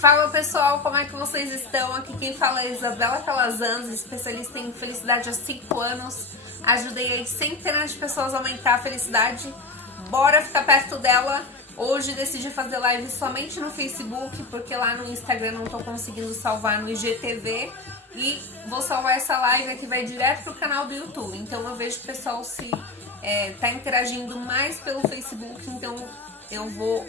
Fala pessoal, como é que vocês estão? Aqui quem fala é Isabela Calazans, especialista em felicidade há 5 anos. Ajudei aí centenas de pessoas a aumentar a felicidade. Bora ficar perto dela. Hoje decidi fazer live somente no Facebook, porque lá no Instagram não tô conseguindo salvar no IGTV. E vou salvar essa live aqui, vai direto pro canal do YouTube. Então eu vejo que o pessoal tá interagindo mais pelo Facebook, então eu vou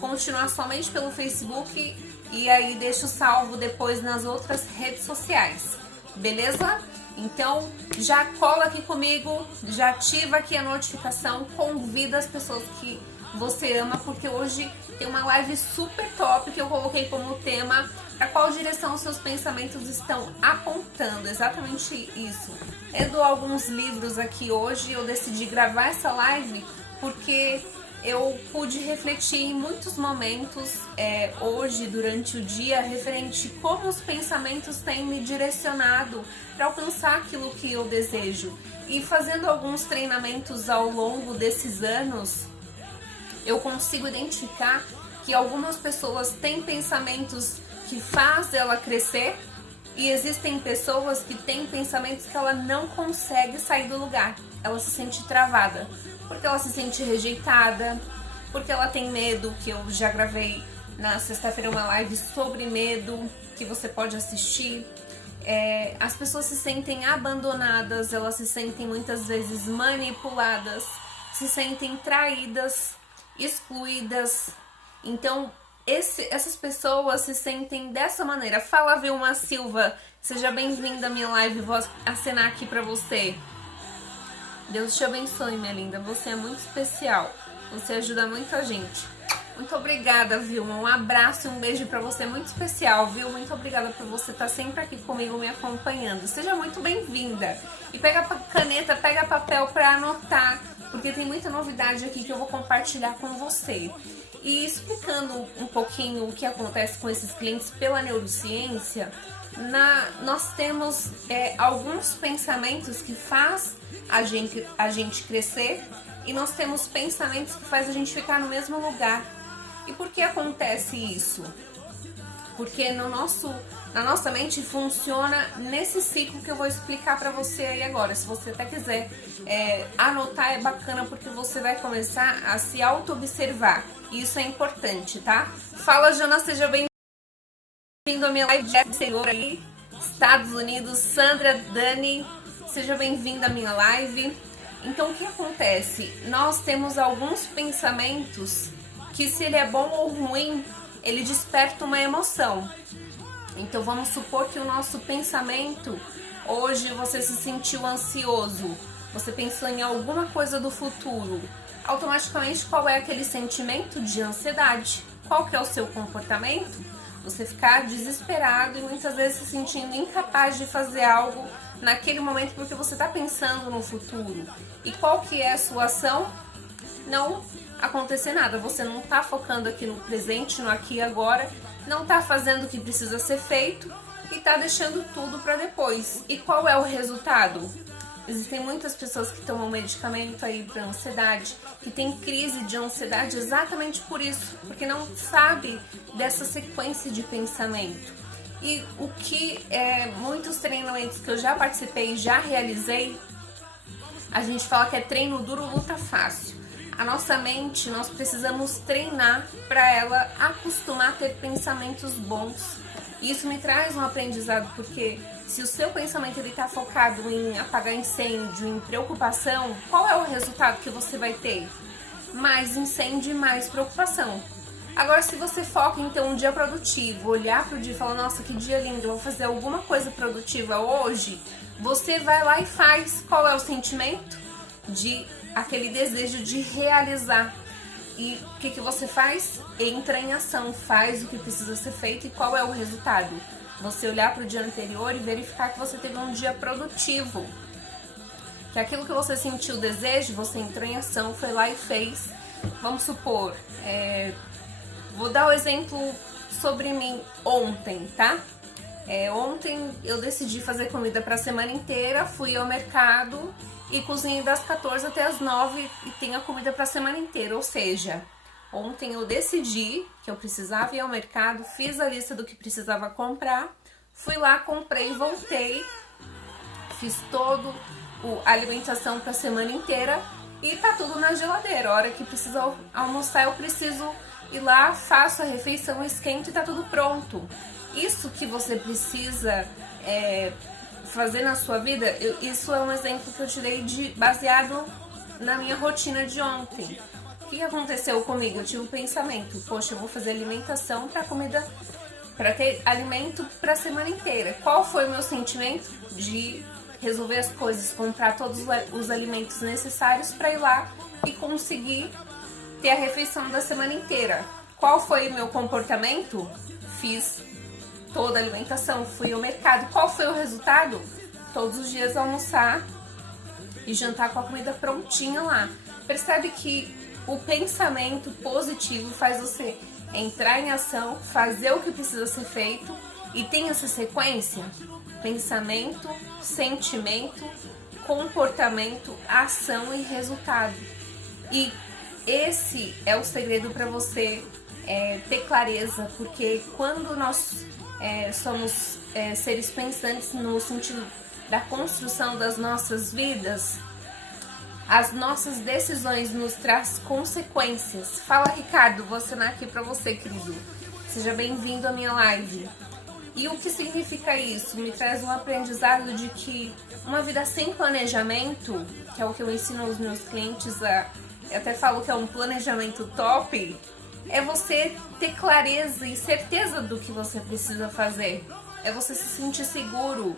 continuar somente pelo Facebook e aí deixo salvo depois nas outras redes sociais, beleza? Então já cola aqui comigo, já ativa aqui a notificação, convida as pessoas que você ama, porque hoje tem uma live super top que eu coloquei como tema para qual direção os seus pensamentos estão apontando, exatamente isso. Eu dou alguns livros aqui hoje, eu decidi gravar essa live porque eu pude refletir em muitos momentos hoje, durante o dia, referente como os pensamentos têm me direcionado para alcançar aquilo que eu desejo. E fazendo alguns treinamentos ao longo desses anos, eu consigo identificar que algumas pessoas têm pensamentos que fazem ela crescer e existem pessoas que têm pensamentos que ela não consegue sair do lugar. Ela se sente travada, porque ela se sente rejeitada, porque ela tem medo, que eu já gravei na sexta-feira uma live sobre medo, que você pode assistir. As pessoas se sentem abandonadas, elas se sentem muitas vezes manipuladas, se sentem traídas, excluídas. Então, essas pessoas se sentem dessa maneira. Fala, Vilma Silva, seja bem-vinda à minha live, vou acenar aqui pra você. Deus te abençoe, minha linda, você é muito especial, você ajuda muita gente. Muito obrigada, Vilma, um abraço e um beijo pra você, muito especial, viu? Muito obrigada por você estar sempre aqui comigo me acompanhando. Seja muito bem-vinda. E pega caneta, pega papel pra anotar, porque tem muita novidade aqui que eu vou compartilhar com você. E explicando um pouquinho o que acontece com esses clientes pela neurociência, nós temos alguns pensamentos que faz a gente crescer e nós temos pensamentos que faz a gente ficar no mesmo lugar. E por que acontece isso? Porque na nossa mente funciona nesse ciclo que eu vou explicar pra você aí agora. Se você até quiser anotar, é bacana, porque você vai começar a se auto-observar. Isso é importante, tá? Fala, Jana, seja bem-vindo à minha live de exterior aí, Estados Unidos. Sandra, Dani, seja bem-vinda à minha live. Então, o que acontece? Nós temos alguns pensamentos que, se ele é bom ou ruim, ele desperta uma emoção. Então vamos supor que o nosso pensamento, hoje você se sentiu ansioso, você pensou em alguma coisa do futuro, automaticamente qual é aquele sentimento de ansiedade? Qual que é o seu comportamento? Você ficar desesperado e muitas vezes se sentindo incapaz de fazer algo naquele momento porque você está pensando no futuro. E qual que é a sua ação? Não acontecer nada, você não está focando aqui no presente, no aqui e agora, não está fazendo o que precisa ser feito e está deixando tudo para depois. E qual é o resultado? Existem muitas pessoas que tomam medicamento aí para ansiedade, que tem crise de ansiedade exatamente por isso, porque não sabe dessa sequência de pensamento. E o que muitos treinamentos que eu já participei, já realizei, a gente fala que é treino duro, luta fácil. A nossa mente, nós precisamos treinar para ela acostumar a ter pensamentos bons. E isso me traz um aprendizado, porque se o seu pensamento está focado em apagar incêndio, em preocupação, qual é o resultado que você vai ter? Mais incêndio e mais preocupação. Agora, se você foca em ter um dia produtivo, olhar para o dia e falar, nossa, que dia lindo, eu vou fazer alguma coisa produtiva hoje, você vai lá e faz. Qual é o sentimento? Aquele desejo de realizar. E o que você faz? Entra em ação, faz o que precisa ser feito. E qual é o resultado? Você olhar para o dia anterior e verificar que você teve um dia produtivo, que aquilo que você sentiu desejo, você entrou em ação, foi lá e fez. Vamos supor, vou dar o exemplo sobre mim ontem, tá? Ontem eu decidi fazer comida para a semana inteira, fui ao mercado e cozinhei das 14 até as 9 e tenho a comida para a semana inteira. Ou seja, Ontem eu decidi que eu precisava ir ao mercado, fiz a lista do que precisava comprar, fui lá, comprei, voltei, fiz todo a alimentação para a semana inteira e tá tudo na geladeira. A hora que precisa almoçar, eu preciso ir lá, faço a refeição, esquento e tá tudo pronto. Isso que você precisa fazer na sua vida, isso é um exemplo que eu tirei baseado na minha rotina de ontem. O que aconteceu comigo? Eu tive um pensamento, poxa, eu vou fazer alimentação para comida, para ter alimento para a semana inteira. Qual foi o meu sentimento? De resolver as coisas, comprar todos os alimentos necessários para ir lá e conseguir ter a refeição da semana inteira. Qual foi o meu comportamento? Fiz toda a alimentação, fui ao mercado. Qual foi o resultado? Todos os dias almoçar e jantar com a comida prontinha lá. Percebe que o pensamento positivo faz você entrar em ação, fazer o que precisa ser feito e tem essa sequência: pensamento, sentimento, comportamento, ação e resultado. E esse é o segredo para você ter clareza, porque quando nós somos seres pensantes no sentido da construção das nossas vidas, as nossas decisões nos traz consequências. Fala, Ricardo, vou assinar aqui para você, querido. Seja bem-vindo à minha live. E o que significa isso? Me traz um aprendizado de que uma vida sem planejamento, que é o que eu ensino aos meus clientes, eu até falo que é um planejamento top, é você ter clareza e certeza do que você precisa fazer. É você se sentir seguro,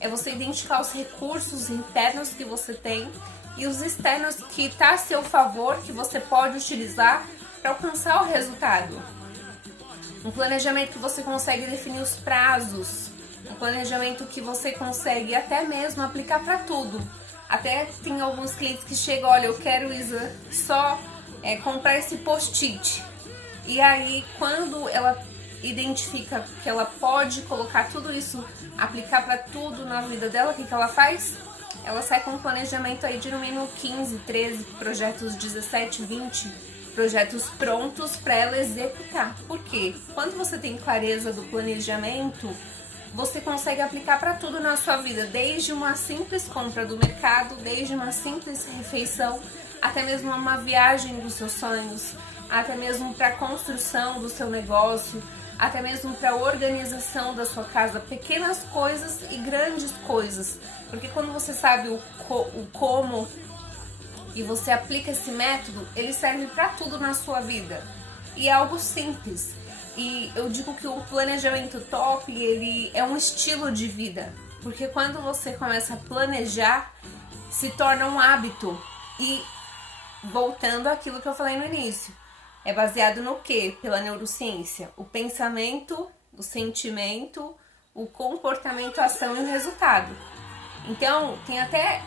é você identificar os recursos internos que você tem e os externos que está a seu favor, que você pode utilizar para alcançar o resultado. Um planejamento que você consegue definir os prazos, um planejamento que você consegue até mesmo aplicar para tudo. Até tem alguns clientes que chegam, olha, eu quero, Isa, só comprar esse post-it. E aí, quando ela identifica que ela pode colocar tudo isso, aplicar para tudo na vida dela, o que ela faz? Ela sai com um planejamento aí de no mínimo 15, 13 projetos, 17, 20 projetos prontos para ela executar. Por quê? Quando você tem clareza do planejamento, você consegue aplicar para tudo na sua vida, desde uma simples compra do mercado, desde uma simples refeição, até mesmo uma viagem dos seus sonhos, até mesmo para a construção do seu negócio, até mesmo para a organização da sua casa, pequenas coisas e grandes coisas, porque quando você sabe o como e você aplica esse método, ele serve para tudo na sua vida, e é algo simples. E eu digo que o planejamento top, ele é um estilo de vida, porque quando você começa a planejar, se torna um hábito. E voltando àquilo que eu falei no início, é baseado no quê? Pela neurociência. O pensamento, o sentimento, o comportamento, a ação e o resultado. Então, tem até...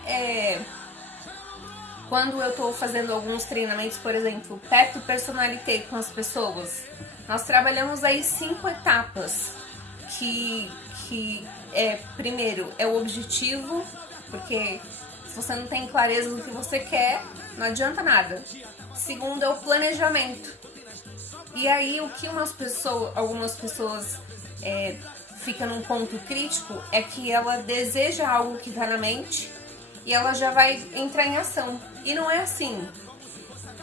quando eu estou fazendo alguns treinamentos, por exemplo, Perto Personalité com as pessoas, nós trabalhamos aí 5 etapas, que primeiro é o objetivo, porque se você não tem clareza do que você quer, não adianta nada. Segundo é o planejamento. E aí o que algumas pessoas ficam num ponto crítico é que ela deseja algo que está na mente e ela já vai entrar em ação. E não é assim.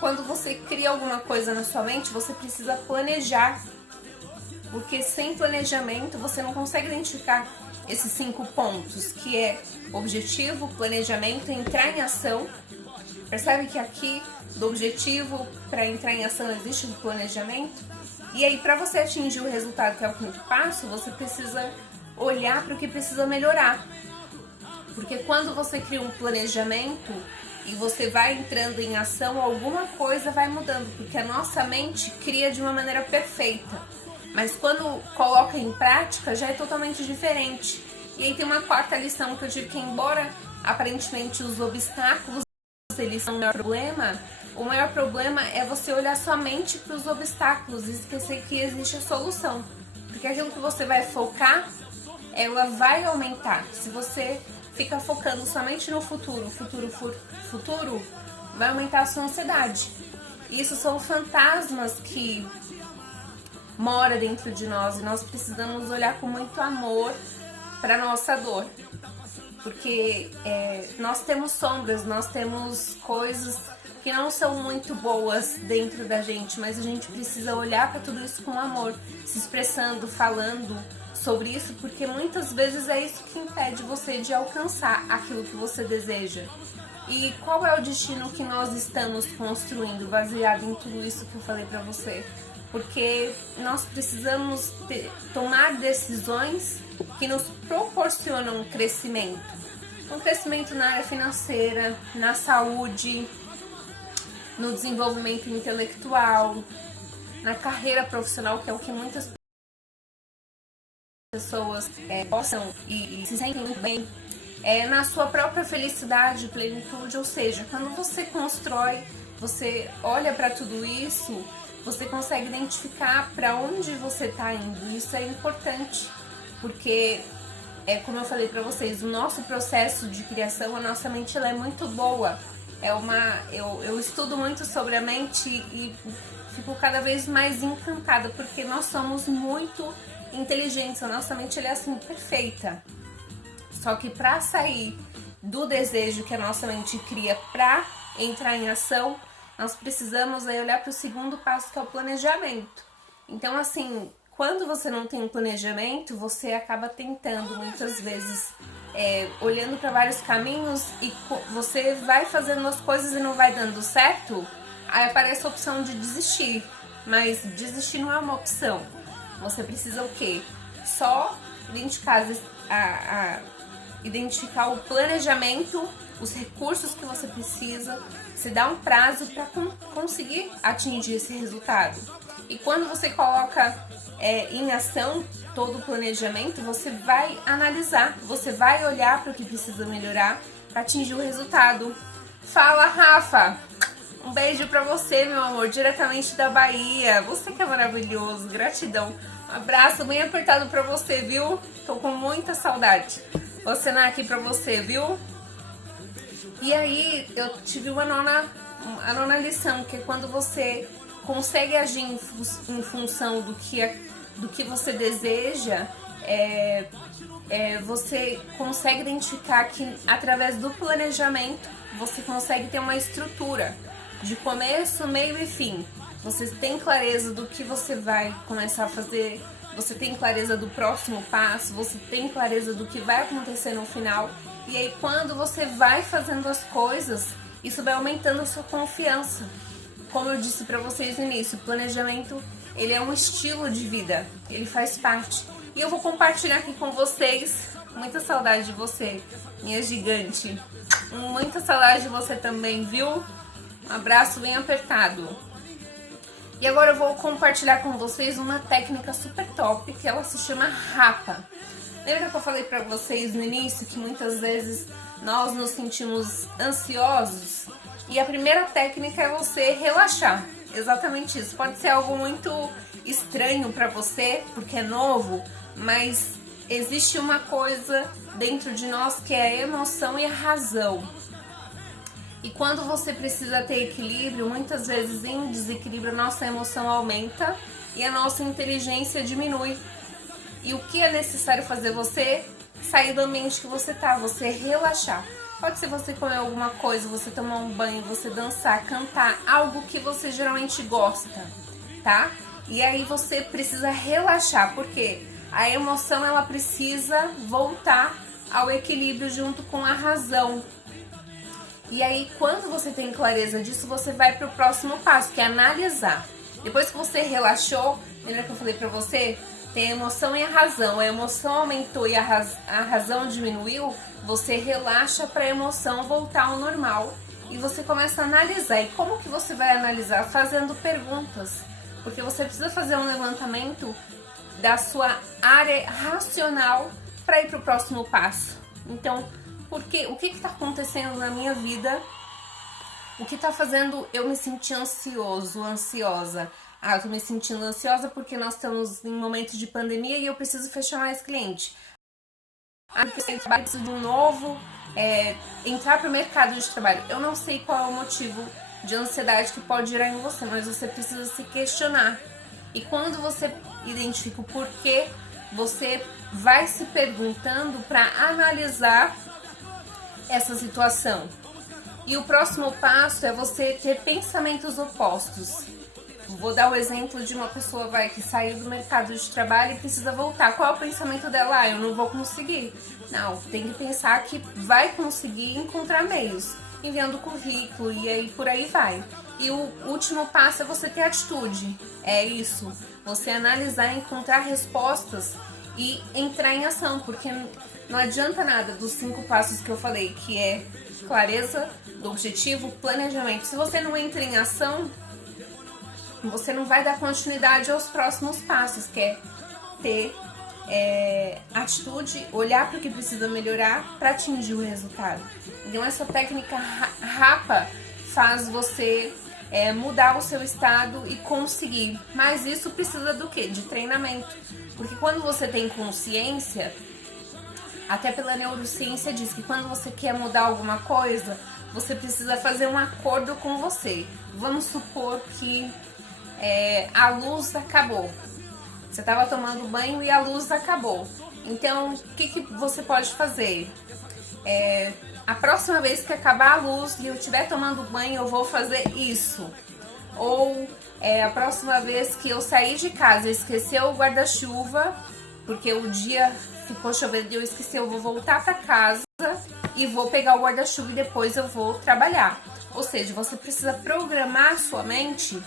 Quando você cria alguma coisa na sua mente, você precisa planejar. Porque sem planejamento você não consegue identificar esses 5 pontos, que é objetivo, planejamento, entrar em ação. Percebe que aqui, do objetivo para entrar em ação, existe o planejamento? E aí, para você atingir o resultado, que é o 5º passo, você precisa olhar para o que precisa melhorar. Porque quando você cria um planejamento e você vai entrando em ação, alguma coisa vai mudando, porque a nossa mente cria de uma maneira perfeita, mas quando coloca em prática já é totalmente diferente. E aí tem uma 4ª lição que eu tive, que embora aparentemente os obstáculos eles são o maior problema é você olhar somente para os obstáculos e esquecer que existe a solução, porque aquilo que você vai focar, ela vai aumentar. Se você fica focando somente no futuro, vai aumentar a sua ansiedade. Isso são fantasmas que moram dentro de nós e nós precisamos olhar com muito amor para nossa dor. Porque nós temos sombras, nós temos coisas que não são muito boas dentro da gente, mas a gente precisa olhar para tudo isso com amor, se expressando, falando sobre isso, porque muitas vezes é isso que impede você de alcançar aquilo que você deseja. E qual é o destino que nós estamos construindo, baseado em tudo isso que eu falei para você? Porque nós precisamos tomar decisões que nos proporcionam crescimento. Um crescimento na área financeira, na saúde, no desenvolvimento intelectual, na carreira profissional, que é o que muitas pessoas possam e se sentem muito bem, na sua própria felicidade, plenitude, ou seja, quando você constrói, você olha para tudo isso, você consegue identificar para onde você está indo. Isso é importante, porque como eu falei para vocês, o nosso processo de criação, a nossa mente ela é muito boa. Eu estudo muito sobre a mente e fico cada vez mais encantada, porque nós somos muito inteligentes, a nossa mente ela é assim perfeita. Só que para sair do desejo que a nossa mente cria para entrar em ação, nós precisamos aí olhar para o segundo passo, que é o planejamento. Então, assim, quando você não tem um planejamento, você acaba tentando muitas vezes, olhando para vários caminhos, e você vai fazendo as coisas e não vai dando certo, aí aparece a opção de desistir. Mas desistir não é uma opção. Você precisa o quê? Só identificar o planejamento, os recursos que você precisa, se dá um prazo para conseguir atingir esse resultado. E quando você coloca em ação todo o planejamento, você vai analisar, você vai olhar para o que precisa melhorar para atingir o resultado. Fala, Rafa! Um beijo pra você, meu amor, diretamente da Bahia. Você que é maravilhoso, gratidão. Um abraço bem apertado pra você, viu? Tô com muita saudade. Vou assinar aqui pra você, viu? E aí, eu tive a nona lição, que é quando você consegue agir em função do que você deseja, você consegue identificar que através do planejamento você consegue ter uma estrutura de começo, meio e fim. Você tem clareza do que você vai começar a fazer, você tem clareza do próximo passo, você tem clareza do que vai acontecer no final. E aí quando você vai fazendo as coisas, isso vai aumentando a sua confiança. Como eu disse para vocês no início, o planejamento ele é um estilo de vida, ele faz parte. E eu vou compartilhar aqui com vocês. Muita saudade de você, minha gigante. Muita saudade de você também, viu? Um abraço bem apertado. E agora eu vou compartilhar com vocês uma técnica super top, que ela se chama Rapa. Lembra que eu falei pra vocês no início que muitas vezes nós nos sentimos ansiosos? E a primeira técnica é você relaxar. Exatamente isso. Pode ser algo muito estranho pra você, porque é novo, mas existe uma coisa dentro de nós que é a emoção e a razão. E quando você precisa ter equilíbrio, muitas vezes em desequilíbrio a nossa emoção aumenta e a nossa inteligência diminui. E o que é necessário fazer? Você sair do ambiente que você tá, você relaxar. Pode ser você comer alguma coisa, você tomar um banho, você dançar, cantar, algo que você geralmente gosta, tá? E aí você precisa relaxar, porque a emoção ela precisa voltar ao equilíbrio junto com a razão. E aí, quando você tem clareza disso, você vai para o próximo passo, que é analisar. Depois que você relaxou, lembra que eu falei para você? Tem a emoção e a razão. A emoção aumentou e a razão diminuiu, você relaxa para a emoção voltar ao normal. E você começa a analisar. E como que você vai analisar? Fazendo perguntas. Porque você precisa fazer um levantamento da sua área racional para ir para o próximo passo. Então, o que está acontecendo na minha vida? O que está fazendo eu me sentir ansiosa? Eu tô me sentindo ansiosa porque nós estamos em um momento de pandemia e eu preciso fechar mais cliente. Eu preciso de um novo, entrar para o mercado de trabalho. Eu não sei qual é o motivo de ansiedade que pode gerar em você, mas você precisa se questionar. E quando você identifica o porquê, você vai se perguntando para analisar essa situação. E o próximo passo é você ter pensamentos opostos. Vou dar o exemplo de uma pessoa que saiu do mercado de trabalho e precisa voltar. Qual é o pensamento dela? Ah, eu não vou conseguir. Não, tem que pensar que vai conseguir encontrar meios, enviando currículo e aí por aí vai. E o último passo é você ter atitude. É isso, você analisar, encontrar respostas e entrar em ação, porque não adianta nada dos 5 passos que eu falei, que é clareza do objetivo, planejamento. Se você não entra em ação, você não vai dar continuidade aos próximos passos, que é ter atitude, olhar para o que precisa melhorar para atingir o resultado. Então essa técnica RAPA faz você mudar o seu estado e conseguir. Mas isso precisa do quê? De treinamento. Porque quando você tem consciência, até pela neurociência diz que quando você quer mudar alguma coisa, você precisa fazer um acordo com você. Vamos supor que a luz acabou. Você estava tomando banho e a luz acabou. Então, o que você pode fazer? A próxima vez que acabar a luz e eu estiver tomando banho, eu vou fazer isso. Ou a próxima vez que eu sair de casa e esquecer o guarda-chuva, porque o dia ficou chovendo e eu esqueci, eu vou voltar para casa e vou pegar o guarda-chuva e depois eu vou trabalhar. Ou seja, você precisa programar a sua mente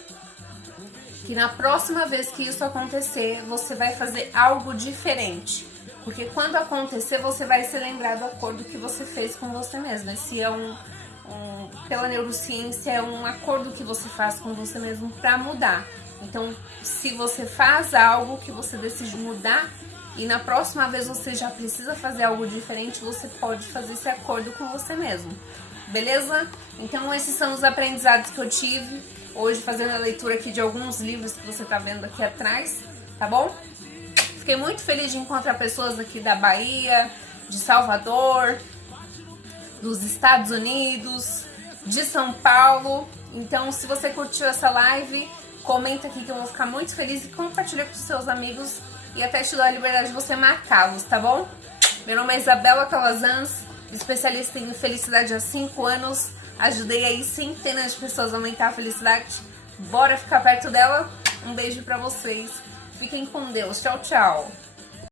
que na próxima vez que isso acontecer, você vai fazer algo diferente. Porque quando acontecer, você vai se lembrar do acordo que você fez com você mesmo. Esse é pela neurociência, é um acordo que você faz com você mesmo para mudar. Então, se você faz algo que você decide mudar e na próxima vez você já precisa fazer algo diferente, você pode fazer esse acordo com você mesmo. Beleza? Então, esses são os aprendizados que eu tive hoje fazendo a leitura aqui de alguns livros que você tá vendo aqui atrás, tá bom? Fiquei muito feliz de encontrar pessoas aqui da Bahia, de Salvador, dos Estados Unidos, de São Paulo. Então, se você curtiu essa live, comenta aqui que eu vou ficar muito feliz e compartilha com os seus amigos e até te dou a liberdade de você marcá-los, tá bom? Meu nome é Isabela Calazans, especialista em felicidade há 5 anos. Ajudei aí centenas de pessoas a aumentar a felicidade. Bora ficar perto dela? Um beijo pra vocês. Fiquem com Deus. Tchau, tchau.